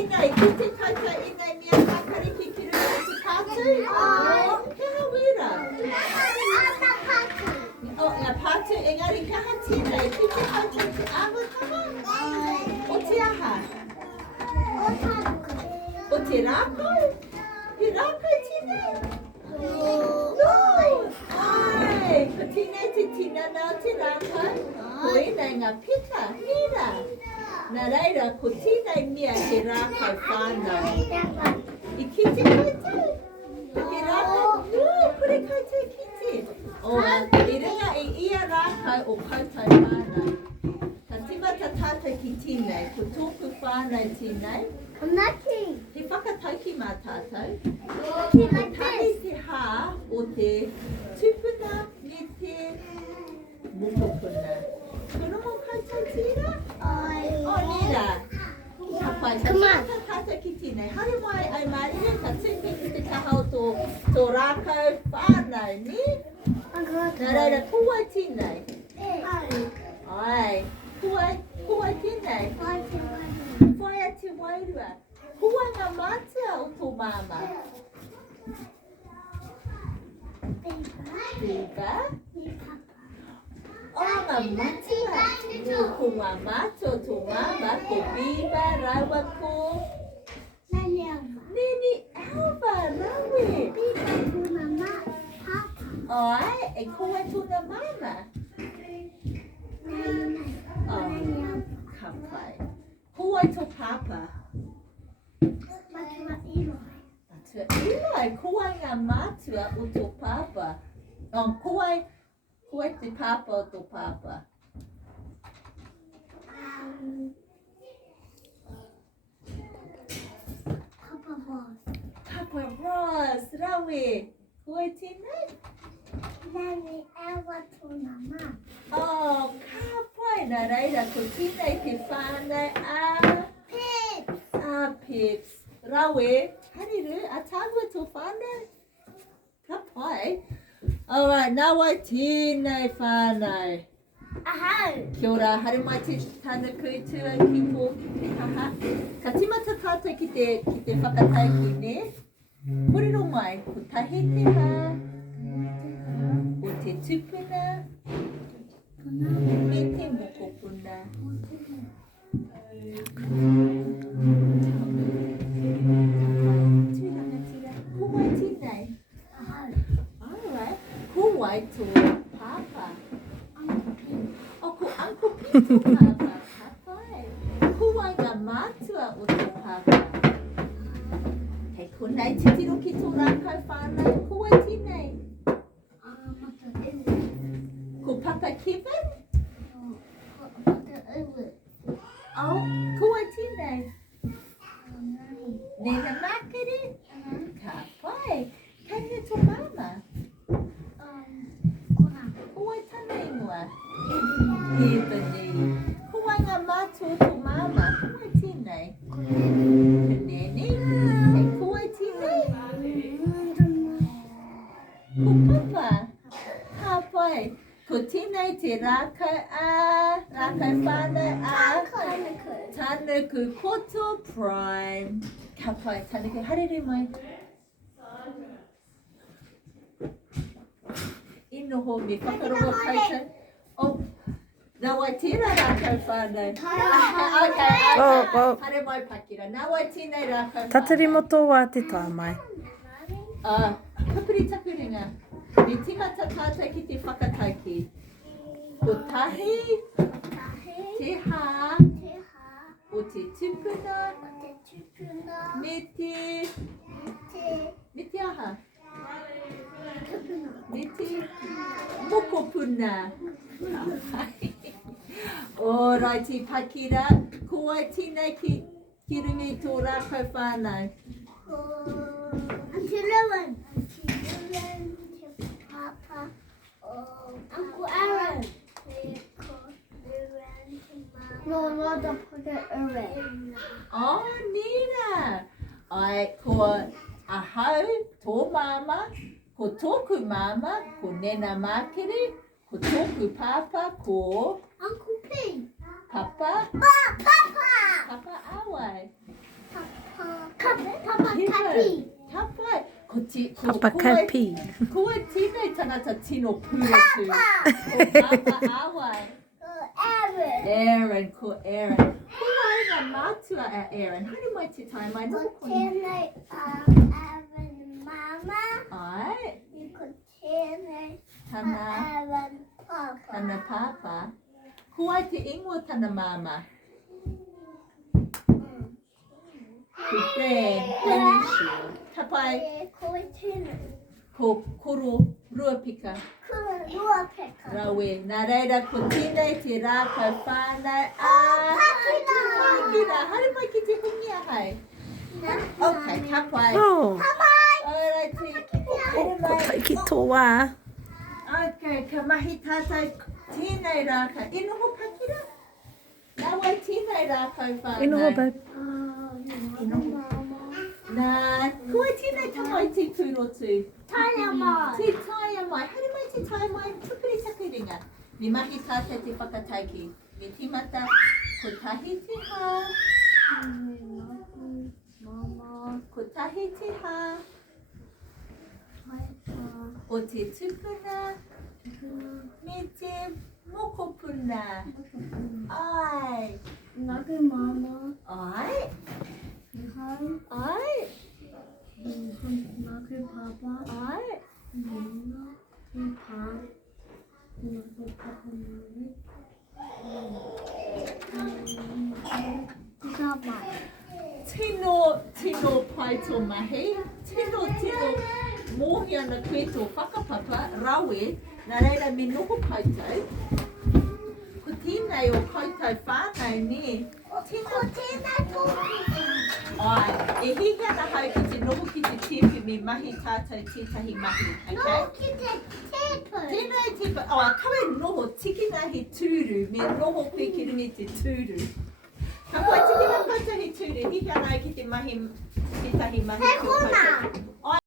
inai, kite kaita inai mea kakari ki kira ki pātu. Ke hawira. Ia pātu, engari kaha tīnei, kite kaita ki awatama. O te aha. O te rākau. Te rākau tīnei. No! Ai, ko tīnei te tinana o te rākau. Ko enei ngā pita, hira. Nā reira, ko tīnei mea he rākau whānau. I kite koutou. He rākau, kore koutou kite. I runga I ia rākau o koutou whānau. Ka timata tātou ki tīnei, ko tōku whānau tīnei. He whakatauki mā tātou. Ko tahi te hā o te tupuna me te mokopuna. Kono mo koutou tira? Nira. Ka pai, ka timata tātou ki tīnei. Hare mai ai marire, ka tupe ki te kaha o tō rākau whānau, ni? Nā reira, kua tīnei. Ai, kua tīnei. Whai a te wairua. Kua ngā mātua o tō māma. Biba. O ngā mātua. Ko ngā mātua o tō māma. Ko biba, rawa ko. Nini Alva, rawe. Ai, e koe tōna māma. Ka pai. Kua tō papa. Matua Eloi, kua ngā mātua o tō papa. Kua te papa o tō papa. Papa Ross, rawe. Kua tēnei? Ka pai nā reira, ko tēnei te whānau a Pips. Rawe, hariru, a tāua tō whānau? Ka pai. Alright, nā wai tēnei whānau. Kia ora, haere mai te tāna koutua ki tō kaha. Ka timata tātou ki te whakataiki, ne? Korero mai, ko tahi te hā, o te tupuna, me te mokopuna. Tūranga tira, ko wai tēnei? Alright, ko wai tō papa. Ko Uncle Pete tō papa, ka pai. Ko wai ngā mātua o tō papa. Hei, ko nei te tiro ki tō rākau whānau, ko wai tēnei? Ko Papa Kevin? Ko wai tēnei? Nena Makere? Ka pai. Kei he tō māma? Ko wai tāna ingoa? Ebony. Ko wai ngā mātua o tō māma? Ko wai tēnei? Nene? Hei, ko wai tēnei? Ko Papa? Ka pai. Ko tēnei te rākau whānau Tānuku Poto Prime. Ka pai, Tānuku, harere mai. Inoho me whakarongo koutou. Nā wai tēnā rākau whānau. Okay. Hare mai Pakira. Nā wai tēnei rākau whānau. Tatari moto wā te tā mai. Kapiri takuringa. Me tingata tātou ki te whakatauki. Ko tahi, te hā, o te tupuna, me te aha. Me te mokopuna. Alrighty, Pakira, ko wai tēnei ki runga I tō rākau whānau. Auntie Luanne, Papa, Uncle Aaron. No, not Uncle Aaron. Nina. Ai, ko ahau tō māma, ko tōku māma, ko Nena Makere, ko tōku papa, ko Uncle P. Papa. Papa! Papa awai. Papa Apakapi. Kua tīnei tanata tino pūretu. Ko papa awai. Aaron, ko Aaron. Kua ngā mātua a Aaron. Haere mai te tai mai no koni. Mama. Ai, Tana tana papa. Kua te ingoa tana mama. Ko friend, Tanisha. Tapai, ko koro ruapika. Rawe, nā reira ko tēnei te rā kau whānau a Pakina. Haere mai ki te hungi a hai. Okay, tapai. Oh, Alright, ko tai ki tō wā. okay, ka mahi tātou tēnei rā ka inoho pakira. Nā wai tēnei rā kau whānau. Inoho babe. Nā, kua tēnei tamai te pūrotu. Taia mai. Te taia mai. Haere mai te taia mai. Tukuri takiringa. Me mahi tātou te whakataiki. Me timata, ko tahi te hā. Ko tahi te hā. O te tupuna. Me te mokopuna. Ai. Nake mama. Ai. Ai. Nake papa. Ai. Tino pai tō mahi. Tino mōhi ana koe tō whakapapa, rawe, nā reira me noho koutou. Ko tēnei o koutou whānau ne. Ko tēnei tōki. Ai, e hihi ana hau ki te noho ki te tepu me mahi tātou tētahi mahi, No, okay? ki te tepu. Tēnei tepu, kawe noho, tikina he tūru, me noho koe ki ringi te tūru. Ka koe tikina koutou he tūru, hihi ana ki te mahi, tētahi mahi. He ki o hona. koutou. Ai,